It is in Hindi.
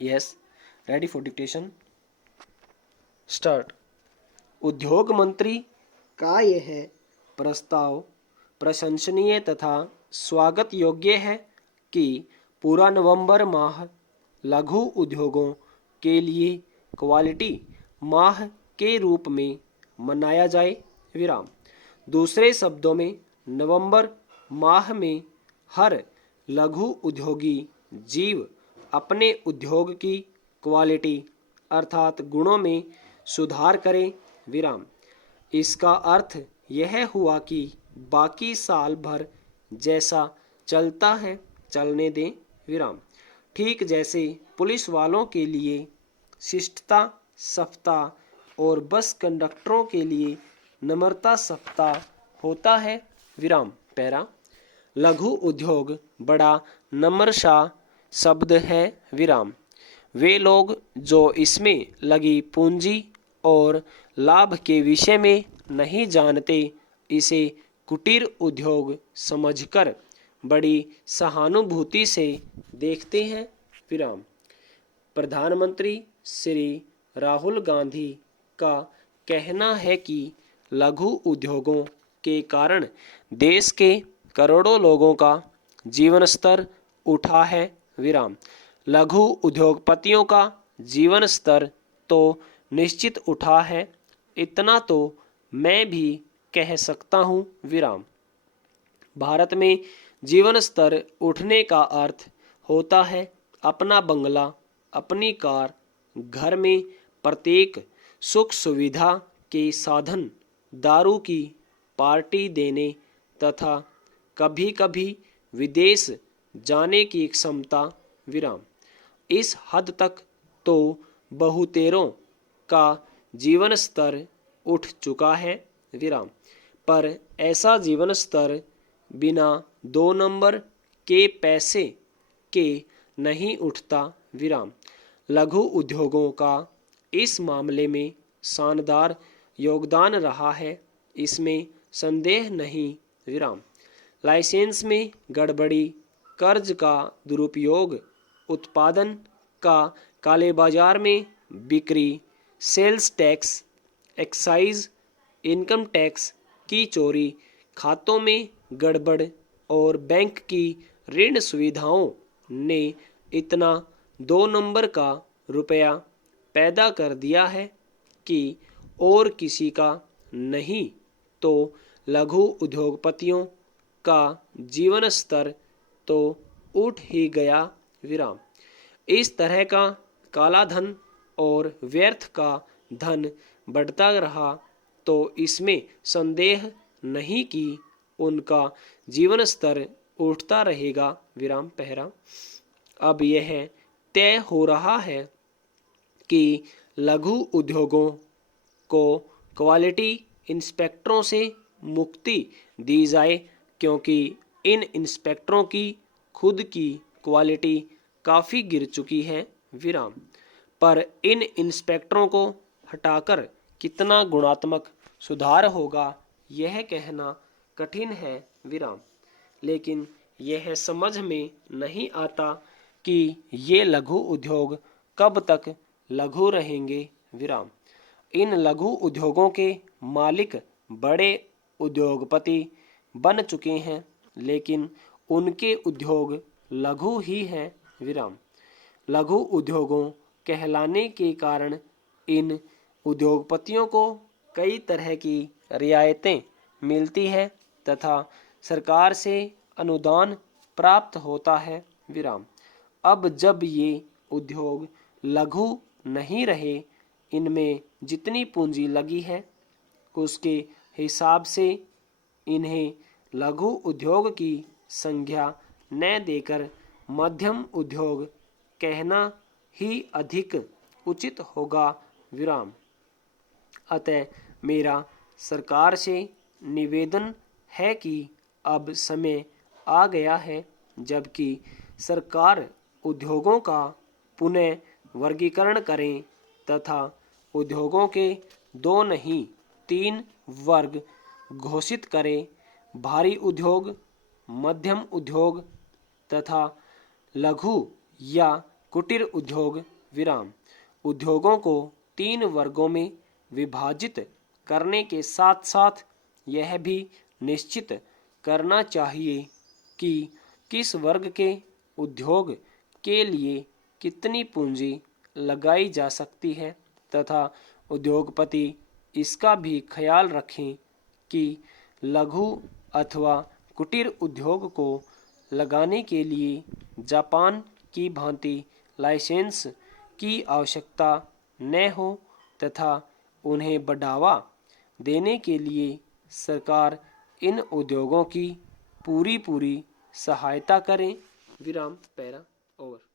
Yes, ready for dictation, start. उद्योग मंत्री का यह प्रस्ताव प्रशंसनीय तथा स्वागत योग्य है कि पूरा नवंबर माह लघु उद्योगों के लिए क्वालिटी माह के रूप में मनाया जाए, विराम। दूसरे शब्दों में, नवंबर माह में हर लघु उद्योगी जीव अपने उद्योग की क्वालिटी अर्थात गुणों में सुधार करे, विराम। इसका अर्थ यह हुआ कि बाकी साल भर जैसा चलता है चलने दें, विराम। ठीक जैसे पुलिस वालों के लिए शिष्टता सप्ताह और बस कंडक्टरों के लिए नम्रता सप्ताह होता है, विराम। पैरा। लघु उद्योग बड़ा नम्र सा शब्द है, विराम। वे लोग जो इसमें लगी पूंजी और लाभ के विषय में नहीं जानते, इसे कुटीर उद्योग समझकर बड़ी सहानुभूति से देखते हैं, विराम। प्रधानमंत्री श्री राहुल गांधी का कहना है कि लघु उद्योगों के कारण देश के करोड़ों लोगों का जीवन स्तर उठा है, विराम। लघु उद्योगपतियों का जीवन स्तर तो निश्चित उठा है, इतना तो मैं भी कह सकता हूँ, विराम। भारत में जीवन स्तर उठने का अर्थ होता है अपना बंगला, अपनी कार, घर में प्रत्येक सुख सुविधा के साधन, दारू की पार्टी देने तथा कभी कभी विदेश जाने की क्षमता, विराम। इस हद तक तो बहुतेरों का जीवन स्तर उठ चुका है, विराम। पर ऐसा जीवन स्तर बिना 2 नंबर के पैसे के नहीं उठता, विराम। लघु उद्योगों का इस मामले में शानदार योगदान रहा है, इसमें संदेह नहीं, विराम। लाइसेंस में गड़बड़ी, कर्ज का दुरुपयोग, उत्पादन का काले बाजार में बिक्री, sales tax, excise, income tax की चोरी, खातों में गड़बड़ और बैंक की ऋण सुविधाओं ने इतना 2 नंबर का रुपया पैदा कर दिया है कि और किसी का नहीं तो लघु उद्योगपतियों का जीवन स्तर तो उठ ही गया, विराम। इस तरह का काला धन और व्यर्थ का धन बढ़ता रहा तो इसमें संदेह नहीं कि उनका जीवन स्तर उठता रहेगा, विराम। पहरा। अब यह तय हो रहा है कि लघु उद्योगों को क्वालिटी इंस्पेक्टरों से मुक्ति दी जाए, क्योंकि इन इंस्पेक्टरों की खुद की क्वालिटी काफ़ी गिर चुकी है, विराम। पर इन इंस्पेक्टरों को हटाकर कितना गुणात्मक सुधार होगा यह कहना कठिन है, विराम। लेकिन यह समझ में नहीं आता कि ये लघु उद्योग कब तक लघु रहेंगे, विराम। इन लघु उद्योगों के मालिक बड़े उद्योगपति बन चुके हैं, लेकिन उनके उद्योग लघु ही हैं, विराम। लघु उद्योगों कहलाने के कारण इन उद्योगपतियों को कई तरह की रियायतें मिलती है तथा सरकार से अनुदान प्राप्त होता है, विराम। अब जब ये उद्योग लघु नहीं रहे, इनमें जितनी पूंजी लगी है उसके हिसाब से इन्हें लघु उद्योग की संज्ञा न देकर मध्यम उद्योग कहना ही अधिक उचित होगा, विराम। अतः मेरा सरकार से निवेदन है कि अब समय आ गया है जबकि सरकार उद्योगों का पुनः वर्गीकरण करें तथा उद्योगों के 2 नहीं 3 वर्ग घोषित करें, भारी उद्योग, मध्यम उद्योग तथा लघु या कुटीर उद्योग विराम। उद्योगों को 3 वर्गों में विभाजित करने के साथ साथ यह भी निश्चित करना चाहिए कि किस वर्ग के उद्योग के लिए कितनी पूंजी लगाई जा सकती है तथा उद्योगपति इसका भी ख्याल रखें कि लघु अथवा कुटीर उद्योग को लगाने के लिए जापान की भांति लाइसेंस की आवश्यकता न हो तथा उन्हें बढ़ावा देने के लिए सरकार इन उद्योगों की पूरी सहायता करें। विराम। Para over.